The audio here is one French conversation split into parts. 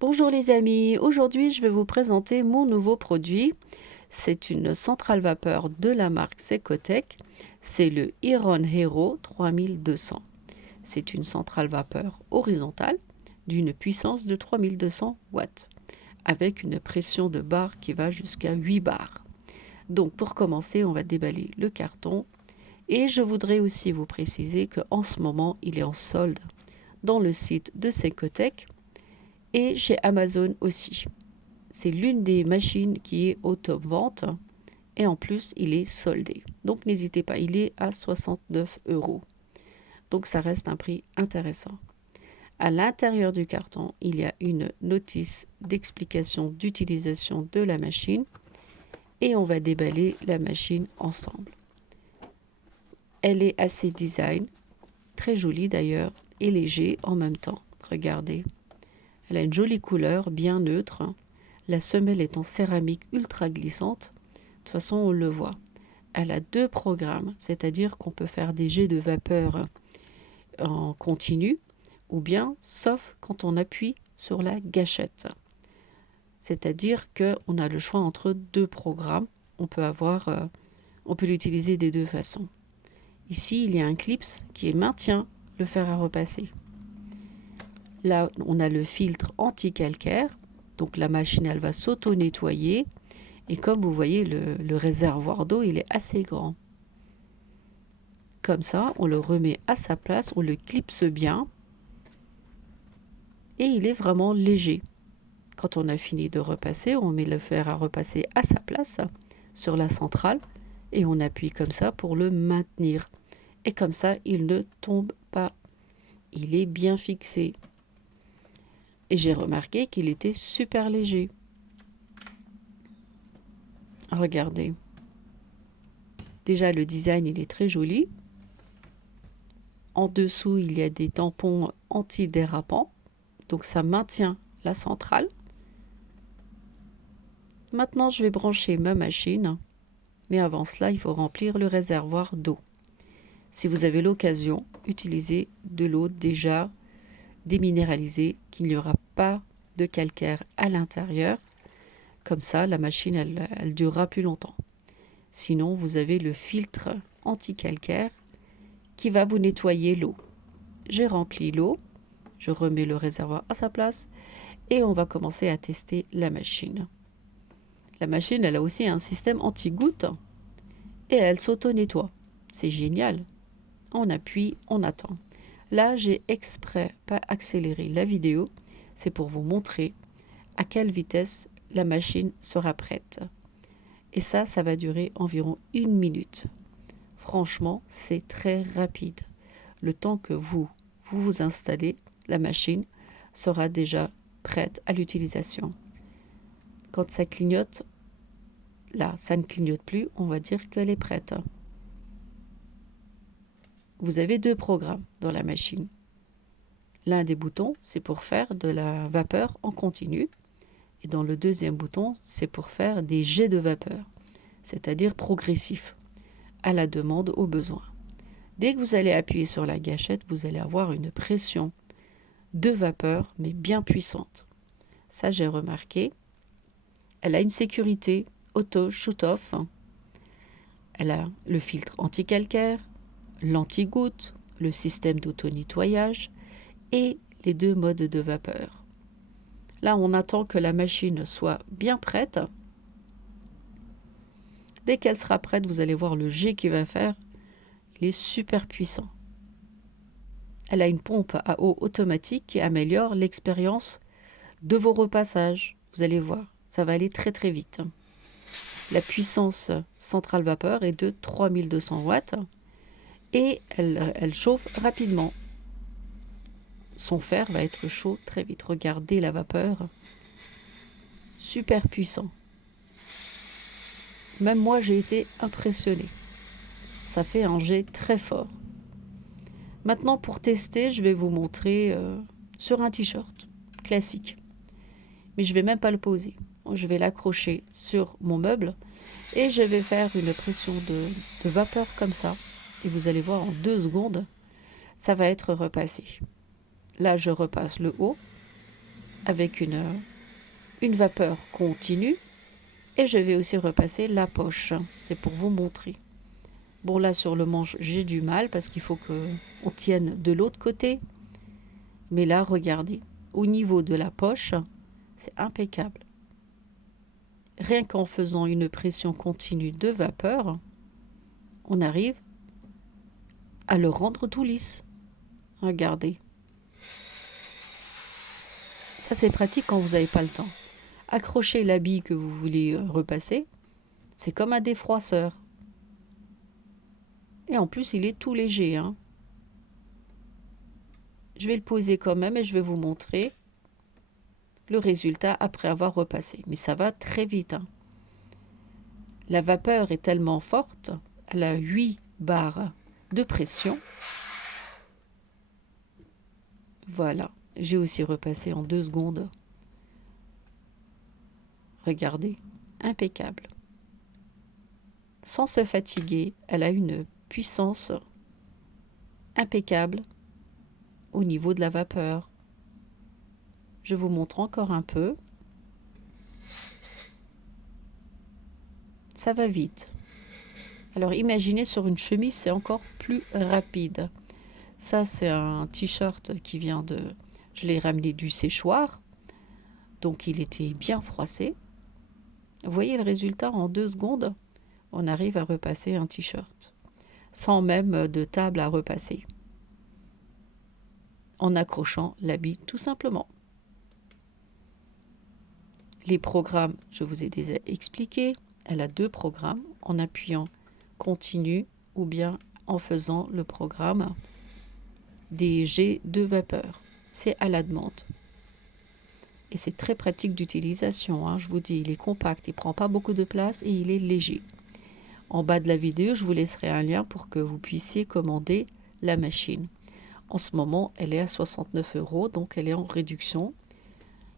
Bonjour les amis, aujourd'hui je vais vous présenter mon nouveau produit. C'est une centrale vapeur de la marque Secotech. C'est le Iron Hero 3200. C'est une centrale vapeur horizontale d'une puissance de 3200 watts avec une pression de barre qui va jusqu'à 8 bars. Donc pour commencer, on va déballer le carton et je voudrais aussi vous préciser qu'en ce moment, il est en solde dans le site de Secotech et chez Amazon aussi. C'est l'une des machines qui est au top vente et en plus il est soldé. Donc n'hésitez pas, il est à 69 euros. Donc ça reste un prix intéressant. À l'intérieur du carton, il y a une notice d'explication d'utilisation de la machine et on va déballer la machine ensemble. Elle est assez design, très jolie d'ailleurs et léger en même temps. Regardez, elle a une jolie couleur bien neutre. La semelle est en céramique ultra glissante. De toute façon, on le voit. Elle a 2 programmes, c'est-à-dire qu'on peut faire des jets de vapeur en continu ou bien sauf quand on appuie sur la gâchette. C'est-à-dire qu'on a le choix entre 2 programmes. On peut l'utiliser des 2 façons. Ici, il y a un clips qui maintient le fer à repasser. Là, on a le filtre anti-calcaire. Donc la machine, elle va s'auto-nettoyer. Et comme vous voyez, le réservoir d'eau, il est assez grand. Comme ça, on le remet à sa place, on le clipse bien. Et il est vraiment léger. Quand on a fini de repasser, on met le fer à repasser à sa place sur la centrale. Et on appuie comme ça pour le maintenir. Et comme ça, il ne tombe pas. Il est bien fixé. Et j'ai remarqué qu'il était super léger. Regardez. Déjà, le design, il est très joli. En dessous, il y a des tampons antidérapants. Donc, ça maintient la centrale. Maintenant, je vais brancher ma machine. Mais avant cela, il faut remplir le réservoir d'eau. Si vous avez l'occasion, utilisez de l'eau déjà déminéralisée, qu'il n'y aura pas de calcaire à l'intérieur. Comme ça, la machine, elle durera plus longtemps. Sinon, vous avez le filtre anti-calcaire qui va vous nettoyer l'eau. J'ai rempli l'eau, je remets le réservoir à sa place et on va commencer à tester la machine. La machine, elle a aussi un système anti-goutte et elle s'auto-nettoie. C'est génial. On appuie, on attend. Là, j'ai exprès pas accéléré la vidéo. C'est pour vous montrer à quelle vitesse la machine sera prête. Et ça va durer environ 1 minute. Franchement, c'est très rapide. Le temps que vous installez, la machine sera déjà prête à l'utilisation. Quand ça clignote, là, ça ne clignote plus, on va dire qu'elle est prête. Vous avez 2 programmes dans la machine. L'un des boutons, c'est pour faire de la vapeur en continu. Et dans le deuxième bouton, c'est pour faire des jets de vapeur, c'est-à-dire progressifs, à la demande, au besoin. Dès que vous allez appuyer sur la gâchette, vous allez avoir une pression de vapeur, mais bien puissante. Ça, j'ai remarqué. Elle a une sécurité auto shoot-off. Elle a le filtre anti-calcaire, l'anti-goutte, le système d'auto-nettoyage et les 2 modes de vapeur. Là, on attend que la machine soit bien prête. Dès qu'elle sera prête, vous allez voir le jet qu'il va faire. Il est super puissant. Elle a une pompe à eau automatique qui améliore l'expérience de vos repassages. Vous allez voir, ça va aller très très vite. La puissance centrale vapeur est de 3200 watts et elle chauffe rapidement. Son fer va être chaud très vite. Regardez la vapeur. Super puissant. Même moi, j'ai été impressionnée. Ça fait un jet très fort. Maintenant, pour tester, je vais vous montrer sur un t-shirt classique. Mais je ne vais même pas le poser. Je vais l'accrocher sur mon meuble et je vais faire une pression de vapeur comme ça. Et vous allez voir en 2 secondes, ça va être repassé. Là, je repasse le haut avec une vapeur continue. Et je vais aussi repasser la poche. C'est pour vous montrer. Bon, là, sur le manche, j'ai du mal parce qu'il faut qu'on tienne de l'autre côté. Mais là, regardez. Au niveau de la poche, c'est impeccable. Rien qu'en faisant une pression continue de vapeur, on arrive à le rendre tout lisse. Regardez. Ça, c'est pratique quand vous n'avez pas le temps. Accrochez l'habit que vous voulez repasser. C'est comme un défroisseur. Et en plus, il est tout léger. Hein. Je vais le poser quand même et je vais vous montrer le résultat après avoir repassé. Mais ça va très vite. Hein. La vapeur est tellement forte, elle a 8 bars de pression. Voilà, j'ai aussi repassé en 2 secondes. Regardez, impeccable. Sans se fatiguer, elle a une puissance impeccable au niveau de la vapeur. Je vous montre encore un peu. Ça va vite. Alors imaginez sur une chemise, c'est encore plus rapide. Ça, c'est un t-shirt qui vient de... Je l'ai ramené du séchoir. Donc il était bien froissé. Vous voyez le résultat en 2 secondes, on arrive à repasser un t-shirt. Sans même de table à repasser. En accrochant l'habit tout simplement. Les programmes, je vous ai déjà expliqué. Elle a 2 programmes en appuyant continu ou bien en faisant le programme des jets de vapeur. C'est à la demande. Et c'est très pratique d'utilisation. Hein. Je vous dis, il est compact, il ne prend pas beaucoup de place et il est léger. En bas de la vidéo, je vous laisserai un lien pour que vous puissiez commander la machine. En ce moment, elle est à 69 €, donc elle est en réduction.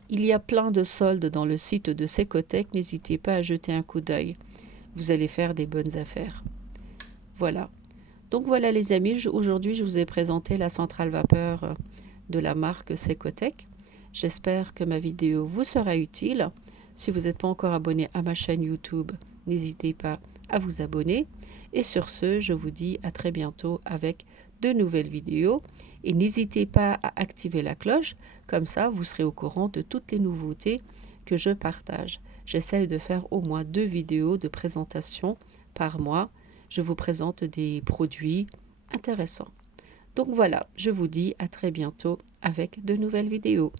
Il y a plein de soldes dans le site de Secotech. N'hésitez pas à jeter un coup d'œil. Vous allez faire des bonnes affaires. Voilà. Donc voilà les amis, aujourd'hui je vous ai présenté la centrale vapeur de la marque Secotech. J'espère que ma vidéo vous sera utile. Si vous n'êtes pas encore abonné à ma chaîne YouTube, n'hésitez pas à vous abonner. Et sur ce, je vous dis à très bientôt avec de nouvelles vidéos. Et n'hésitez pas à activer la cloche, comme ça vous serez au courant de toutes les nouveautés que je partage. J'essaye de faire au moins 2 vidéos de présentation par mois. Je vous présente des produits intéressants. Donc voilà, je vous dis à très bientôt avec de nouvelles vidéos.